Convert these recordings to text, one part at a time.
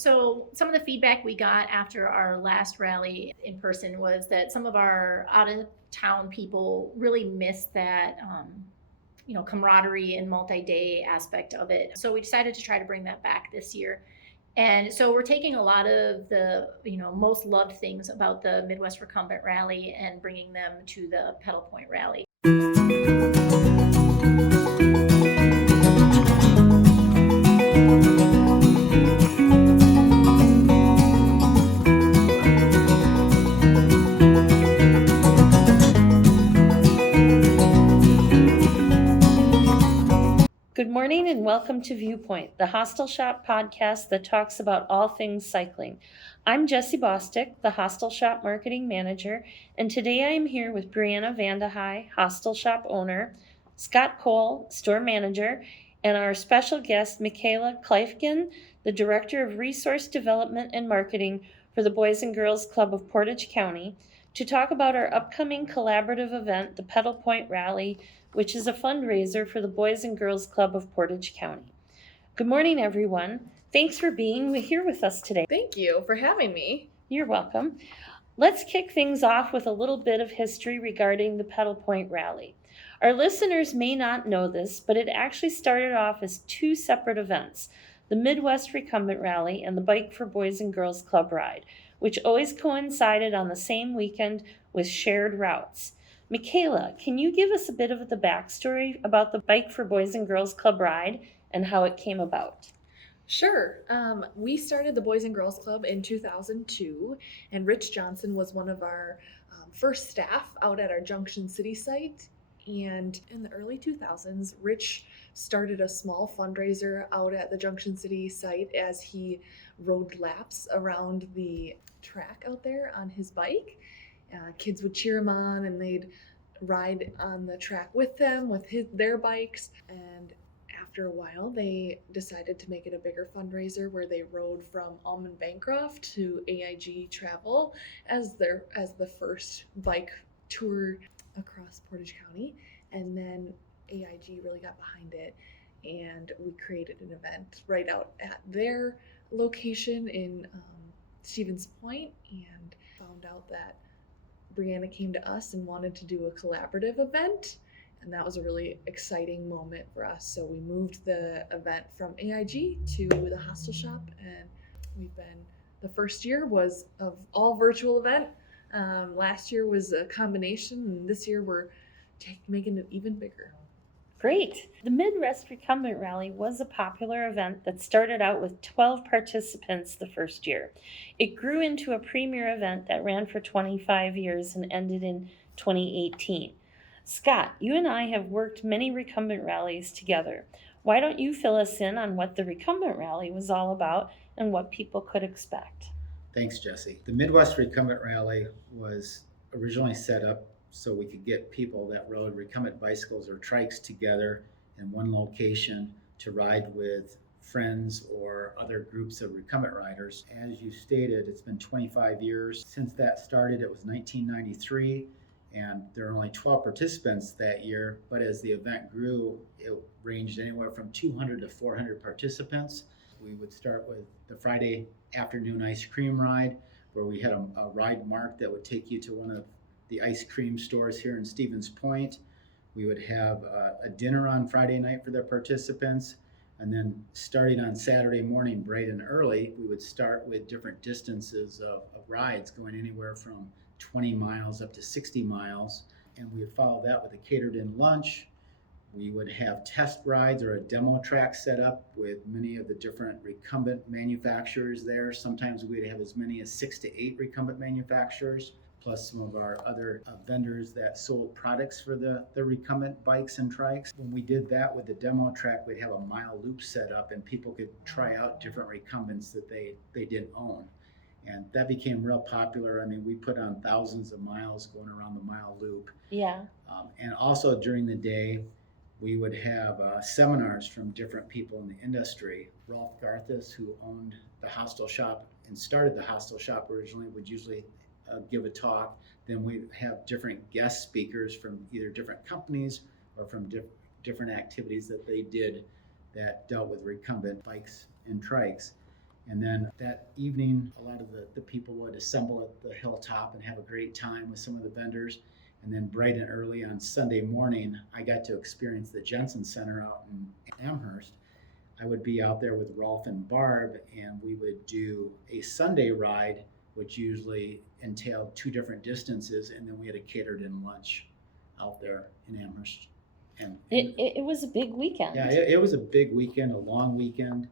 So some of the feedback we got after our last rally in person was that some of our out of town people really missed that, camaraderie and multi-day aspect of it. So we decided to try to bring that back this year. And so we're taking a lot of the, most loved things about the Midwest Recumbent Rally and bringing them to the Pedal Point Rally. Good morning and welcome to ViewPoint, the Hostel Shop podcast that talks about all things cycling. I'm Jessie Bostick, the Hostel Shop Marketing Manager, and today I am here with Brianna Vandehei, Hostel Shop Owner, Scott Cole, Store Manager, and our special guest, Michaela Kleifgen, the Director of Resource Development and Marketing for the Boys and Girls Club of Portage County, to talk about our upcoming collaborative event, the Pedal Point Rally, which is a fundraiser for the Boys and Girls Club of Portage County. Good morning, everyone. Thanks for being here with us today. Thank you for having me. You're welcome. Let's kick things off with a little bit of history regarding the Pedal Point Rally. Our listeners may not know this, but it actually started off as two separate events, the Midwest Recumbent Rally and the Bike for Boys and Girls Club Ride, which always coincided on the same weekend with shared routes. Michaela, can you give us a bit of the backstory about the Bike for Boys and Girls Club Ride and how it came about? Sure. We started the Boys and Girls Club in 2002, and Rich Johnson was one of our first staff out at our Junction City site. And in the early 2000s, Rich started a small fundraiser out at the Junction City site as he rode laps around the track out there on his bike. Kids would cheer him on and they'd ride on the track with them with their bikes. And after a while, they decided to make it a bigger fundraiser where they rode from Almond Bancroft to AIG Travel as the first bike tour across Portage County. And then AIG really got behind it, and we created an event right out at their location in Stevens Point, and found out that Brianna came to us and wanted to do a collaborative event, and that was a really exciting moment for us. So we moved the event from AIG to the Hostel Shop, and the first year was of all virtual event. Last year was a combination, and this year we're making it even bigger. Great. The Midwest Recumbent Rally was a popular event that started out with 12 participants the first year. It grew into a premier event that ran for 25 years and ended in 2018. Scott, you and I have worked many recumbent rallies together. Why don't you fill us in on what the recumbent rally was all about and what people could expect? Thanks, Jessie. The Midwest Recumbent Rally was originally set up so we could get people that rode recumbent bicycles or trikes together in one location to ride with friends or other groups of recumbent riders. As you stated, it's been 25 years since that started. It was 1993, and there were only 12 participants that year, but as the event grew, it ranged anywhere from 200 to 400 participants. We would start with the Friday afternoon ice cream ride, where we had a ride mark that would take you to one of the ice cream stores here in Stevens Point. We would have a dinner on Friday night for the participants, and then starting on Saturday morning bright and early, we would start with different distances of rides going anywhere from 20 miles up to 60 miles, and we would follow that with a catered in lunch. We would have test rides or a demo track set up with many of the different recumbent manufacturers there. Sometimes we'd have as many as 6 to 8 recumbent manufacturers, plus some of our other vendors that sold products for the recumbent bikes and trikes. When we did that with the demo track, we'd have a mile loop set up and people could try out different recumbents that they didn't own. And that became real popular. I mean, we put on thousands of miles going around the mile loop. Yeah. And also during the day, we would have seminars from different people in the industry. Rolf Garthis, who owned the Hostel Shop and started the Hostel Shop originally, would usually give a talk. Then we'd have different guest speakers from either different companies or from different activities that they did that dealt with recumbent bikes and trikes. And then that evening, a lot of the people would assemble at the hilltop and have a great time with some of the vendors. And then bright and early on Sunday morning, I got to experience the Jensen Center out in Amherst. I would be out there with Rolf and Barb, and we would do a Sunday ride, which usually entailed 2 different distances, and then we had a catered in lunch out there in Amherst. And It was a big weekend. yeah, it was a big weekend, a long weekend.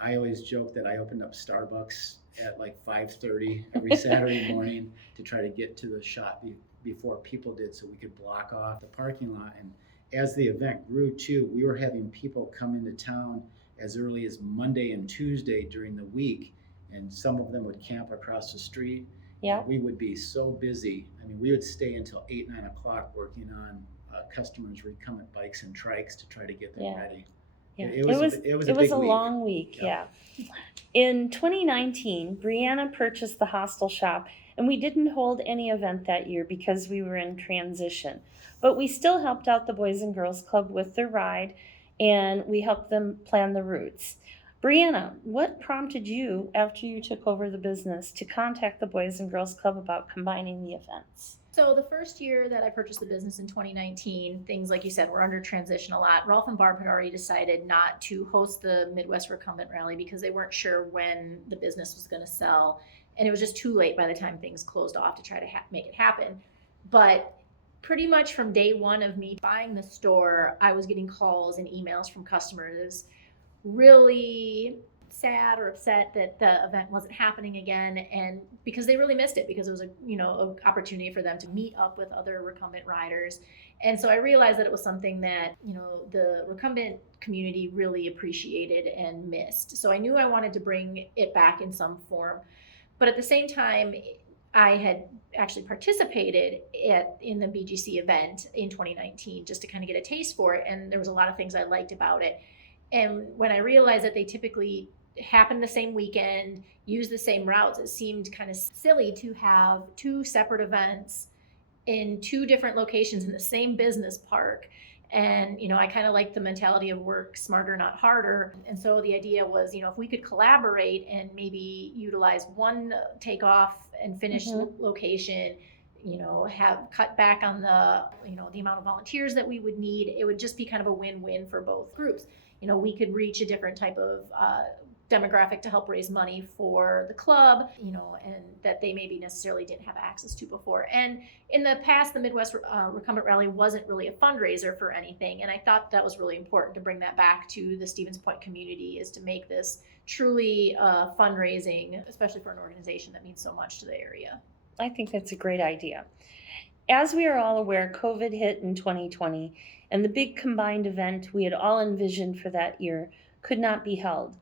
I always joke that I opened up Starbucks at like 5:30 every Saturday morning to try to get to the shop before people did, so we could block off the parking lot. And as the event grew too, we were having people come into town as early as Monday and Tuesday during the week, and some of them would camp across the street. Yeah. We would be so busy. I mean, we would stay until 8, 9 o'clock working on customers' recumbent bikes and trikes to try to get them Yeah. ready. Yeah. It was a big a week. long week, Yeah. yeah. In 2019, Brianna purchased the hostel shop, and we didn't hold any event that year because we were in transition. But we still helped out the Boys and Girls Club with their ride, and we helped them plan the routes. Brianna, what prompted you, after you took over the business, to contact the Boys and Girls Club about combining the events? So the first year that I purchased the business in 2019, things like you said were under transition a lot. Rolf and Barb had already decided not to host the Midwest Recumbent Rally because they weren't sure when the business was going to sell, and it was just too late by the time things closed off to try to make it happen. But pretty much from day one of me buying the store, I was getting calls and emails from customers really sad or upset that the event wasn't happening again, and because they really missed it, because it was a opportunity for them to meet up with other recumbent riders. And so I realized that it was something that the recumbent community really appreciated and missed. So I knew I wanted to bring it back in some form, but at the same time I had actually participated in the BGC event in 2019 just to kind of get a taste for it, and there was a lot of things I liked about it. And when I realized that they typically happen the same weekend, use the same routes, it seemed kind of silly to have 2 separate events in 2 different locations in the same business park. And I kind of like the mentality of work smarter, not harder. And so the idea was, if we could collaborate and maybe utilize one takeoff and finish location, have cut back on the amount of volunteers that we would need, it would just be kind of a win-win for both groups. We could reach a different type of demographic to help raise money for the club, and that they maybe necessarily didn't have access to before. And in the past, the Midwest Recumbent Rally wasn't really a fundraiser for anything, and I thought that was really important to bring that back to the Stevens Point community, is to make this truly fundraising, especially for an organization that means so much to the area. I think that's a great idea. As we are all aware, COVID hit in 2020, and the big combined event we had all envisioned for that year could not be held.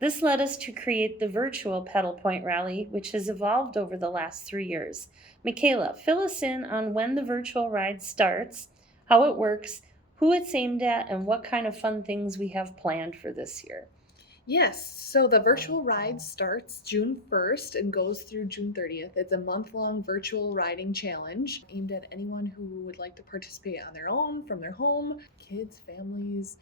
This led us to create the virtual Pedal Point Rally, which has evolved over the last 3 years. Michaela, fill us in on when the virtual ride starts, how it works, who it's aimed at, and what kind of fun things we have planned for this year. Yes, so the virtual ride starts June 1st and goes through June 30th. It's a month-long virtual riding challenge aimed at anyone who would like to participate on their own, from their home. Kids, families,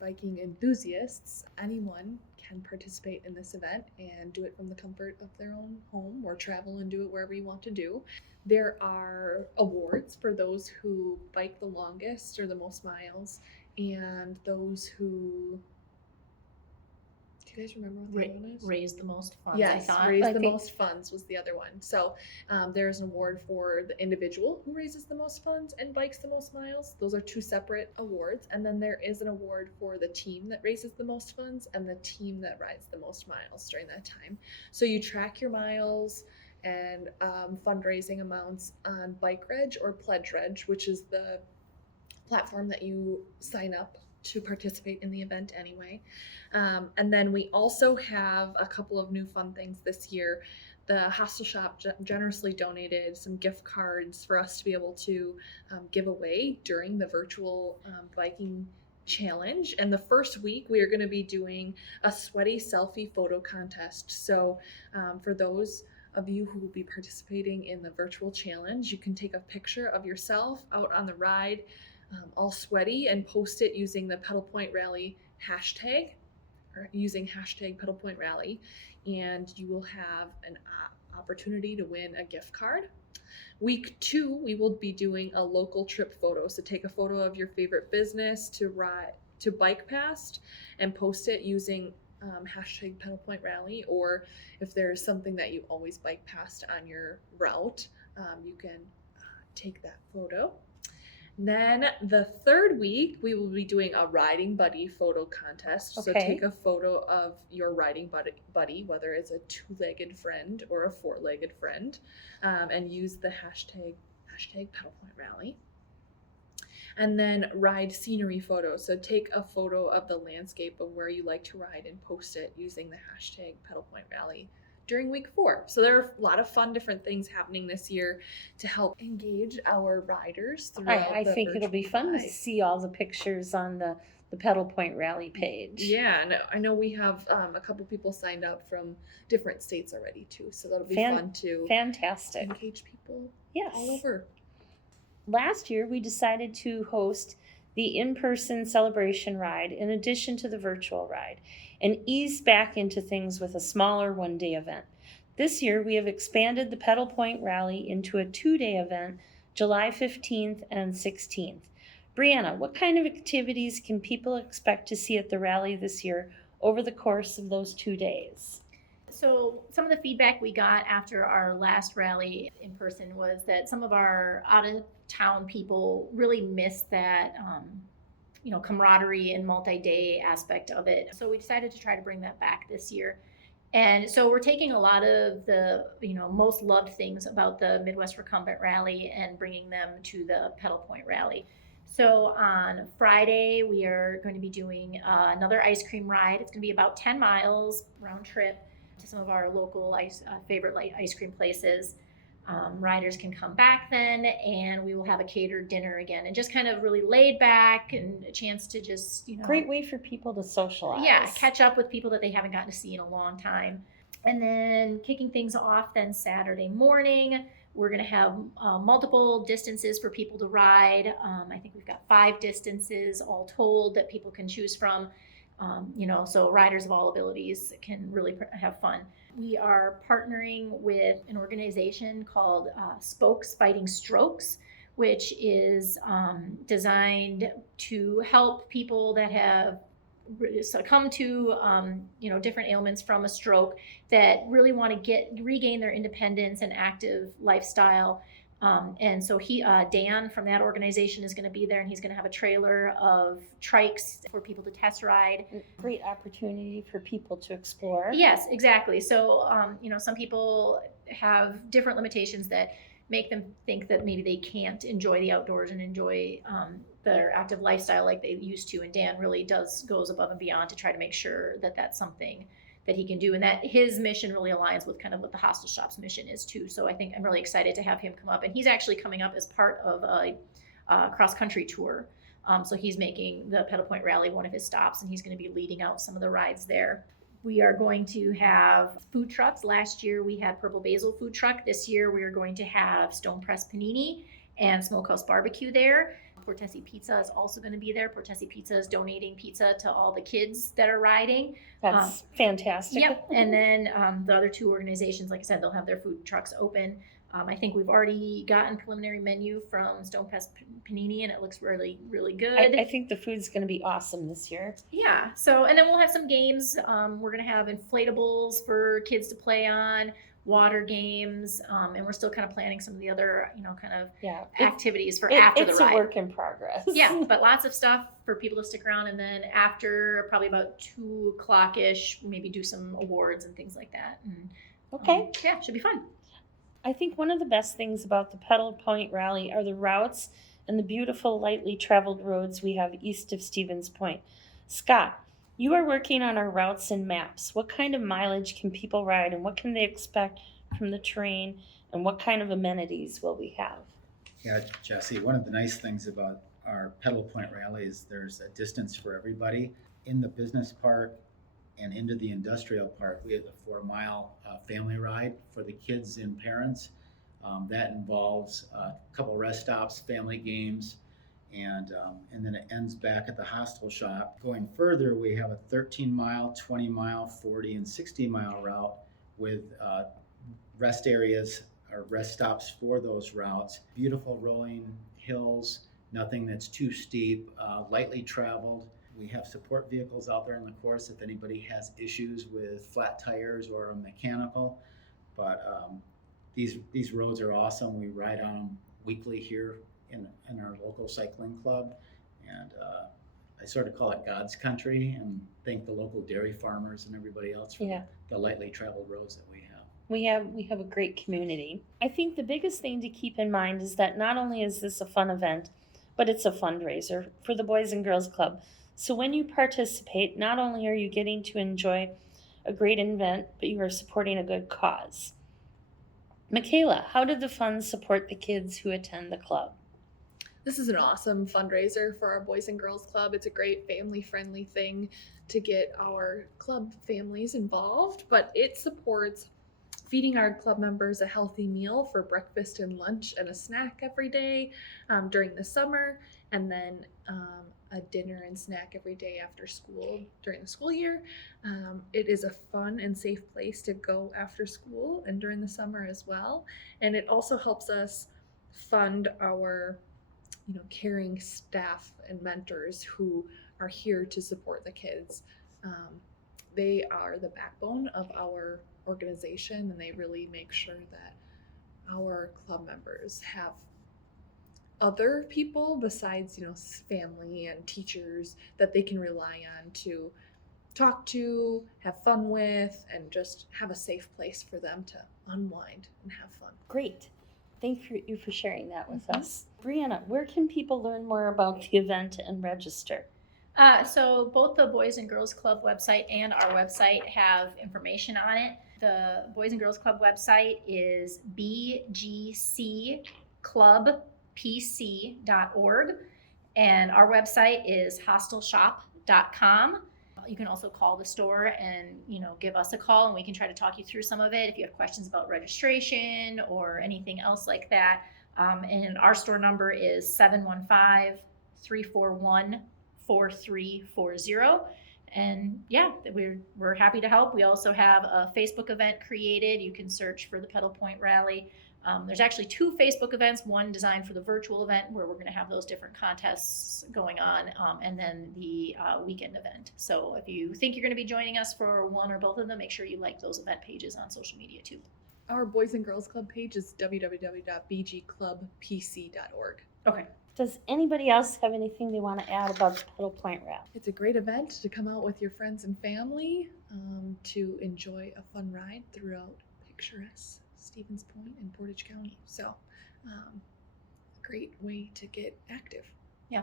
biking enthusiasts, anyone can participate in this event and do it from the comfort of their own home, or travel and do it wherever you want to do. There are awards for those who bike the longest or the most miles, and those who... Do you guys remember what the other one is? Raise the most funds, Yes, I thought. raise the most funds was the other one. So there's an award for the individual who raises the most funds and bikes the most miles. Those are 2 separate awards. And then there is an award for the team that raises the most funds and the team that rides the most miles during that time. So you track your miles and fundraising amounts on Bike Reg or Pledge Reg, which is the platform that you sign up to participate in the event anyway. And then we also have a couple of new fun things this year. The hostel shop generously donated some gift cards for us to be able to give away during the virtual biking challenge. And the first week we are going to be doing a sweaty selfie photo contest. So for those of you who will be participating in the virtual challenge, you can take a picture of yourself out on the ride, all sweaty, and post it using the Pedal Point Rally hashtag, or using hashtag Pedal Point Rally. and you will have an opportunity to win a gift card. Week 2, we will be doing a local trip photo. So take a photo of your favorite business to bike past and post it using hashtag Pedal Point Rally, or if there's something that you always bike past on your route, you can take that photo. Then the 3rd week, we will be doing a riding buddy photo contest. So Okay. take a photo of your riding buddy, whether it's a 2-legged friend or a 4-legged friend, and use the hashtag Pedal Point Rally. And then ride scenery photos. So take a photo of the landscape of where you like to ride and post it using the hashtag Pedal Point Rally during week 4. So there are a lot of fun different things happening this year to help engage our riders throughout I the think it'll be virtual fun to ride. see all the pictures on the Pedal Point Rally page. Yeah, and I know we have a couple people signed up from different states already too. So that'll be fun to Fantastic. engage people Yes. all over. Last year, we decided to host the in-person celebration ride in addition to the virtual ride and ease back into things with a smaller one-day event. This year, we have expanded the Pedal Point Rally into a 2-day event, July 15th and 16th. Brianna, what kind of activities can people expect to see at the rally this year over the course of those 2 days? So some of the feedback we got after our last rally in person was that some of our out-of-town people really missed that, camaraderie and multi-day aspect of it. So we decided to try to bring that back this year. And so we're taking a lot of the, most loved things about the Midwest Recumbent Rally and bringing them to the Pedal Point Rally. So on Friday, we are going to be doing another ice cream ride. It's going to be about 10 miles round trip to some of our local favorite ice cream places. Riders can come back then, and we will have a catered dinner again, and just kind of really laid back and a chance to just, Great way for people to socialize. yeah, catch up with people that they haven't gotten to see in a long time. And then kicking things off then Saturday morning, we're going to have multiple distances for people to ride. I think we've got 5 distances all told that people can choose from. So riders of all abilities can really have fun. We are partnering with an organization called Spokes Fighting Strokes, which is designed to help people that have succumbed to different ailments from a stroke that really want to regain their independence and active lifestyle. And so Dan from that organization is going to be there, and he's going to have a trailer of trikes for people to test ride. Great opportunity for people to explore. Yes, exactly. So, some people have different limitations that make them think that maybe they can't enjoy the outdoors and enjoy their active lifestyle like they used to. And Dan really goes above and beyond to try to make sure that that's something that he can do, and that his mission really aligns with kind of what the Hostel Shop's mission is too. So I think I'm really excited to have him come up, and he's actually coming up as part of a cross-country tour. So he's making the Pedal Point Rally one of his stops, and he's going to be leading out some of the rides there. We are going to have food trucks. Last year we had Purple Basil food truck. This year we are going to have Stone Press Panini and Smokehouse Barbecue there. Portesi Pizza is also going to be there. Portesi Pizza is donating pizza to all the kids that are riding. That's fantastic. Yep. And then the other 2 organizations, like I said, they'll have their food trucks open. I think we've already gotten preliminary menu from Stone Press Panini, and it looks really, really good. I think the food's going to be awesome this year. Yeah. So, and then we'll have some games. We're going to have inflatables for kids to play on, water games, and we're still kind of planning some of the other, activities for after the ride. It's a work in progress. Yeah, but lots of stuff for people to stick around, and then after probably about 2 o'clock-ish, maybe do some awards and things like that. And, Okay. Yeah, should be fun. I think one of the best things about the Pedal Point Rally are the routes and the beautiful lightly traveled roads we have east of Stevens Point. Scott, you are working on our routes and maps. What kind of mileage can people ride, and what can they expect from the terrain, and what kind of amenities will we have? Yeah, Jesse, one of the nice things about our Pedal Point Rally is there's a distance for everybody. In the business park and into the industrial park, we have a 4-mile family ride for the kids and parents. That involves a couple rest stops, family games, and then it ends back at the hostel shop. Going further, we have a 13-mile, 20-mile, 40, and 60-mile route with rest areas or rest stops for those routes. Beautiful rolling hills, nothing that's too steep, lightly traveled. We have support vehicles out there on the course if anybody has issues with flat tires or a mechanical. But these roads are awesome. We ride on them weekly here in our local cycling club, and I sort of call it God's country, and thank the local dairy farmers and everybody else for the lightly traveled roads that we have. We have a great community. I think the biggest thing to keep in mind is that not only is this a fun event, but it's a fundraiser for the Boys and Girls Club. So when you participate, not only are you getting to enjoy a great event, but you are supporting a good cause. Michaela, how did the funds support the kids who attend the club? This is an awesome fundraiser for our Boys and Girls Club. It's a great family-friendly thing to get our club families involved, but it supports feeding our club members a healthy meal for breakfast and lunch and a snack every day during the summer, and then a dinner and snack every day after school during the school year. It is a fun and safe place to go after school and during the summer as well. And it also helps us fund our caring staff and mentors who are here to support the kids. They are the backbone of our organization, and they really make sure that our club members have other people besides family and teachers that they can rely on to talk to, have fun with, and just have a safe place for them to unwind and have fun. Great. Thank you for sharing that with us. Brianna, where can people learn more about the event and register? So both the Boys and Girls Club website and our website have information on it. The Boys and Girls Club website is bgcclubpc.org, and our website is hostelshop.com. You can also call the store and give us a call, and we can try to talk you through some of it if you have questions about registration or anything else like that. And our store number is 715-341-4340. And we're happy to help. We also have a Facebook event created. You can search for the Pedal Point Rally. There's actually 2 Facebook events, one designed for the virtual event where we're going to have those different contests going on, and then the weekend event. So if you think you're going to be joining us for one or both of them, make sure you like those event pages on social media too. Our Boys and Girls Club page is www.bgclubpc.org. Okay. Does anybody else have anything they want to add about the Pedal Point Rally? It's a great event to come out with your friends and family to enjoy a fun ride throughout picturesque Stevens Point and Portage County. So a great way to get active. Yeah.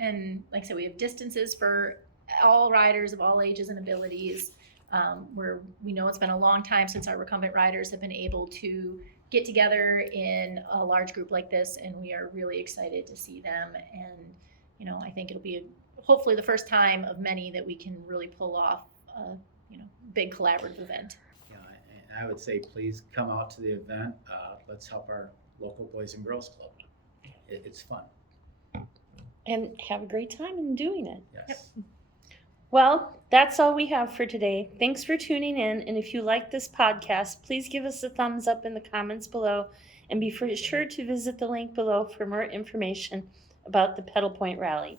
And like I said, we have distances for all riders of all ages and abilities. We know it's been a long time since our recumbent riders have been able to get together in a large group like this, and we are really excited to see them. And I think it'll be hopefully the first time of many that we can really pull off a big collaborative event. Yeah, and I would say please come out to the event. Let's help our local Boys and Girls Club. It's fun. And have a great time in doing it. Yes. Yep. Well, that's all we have for today. Thanks for tuning in. And if you like this podcast, please give us a thumbs up in the comments below, and be sure to visit the link below for more information about the Pedal Point Rally.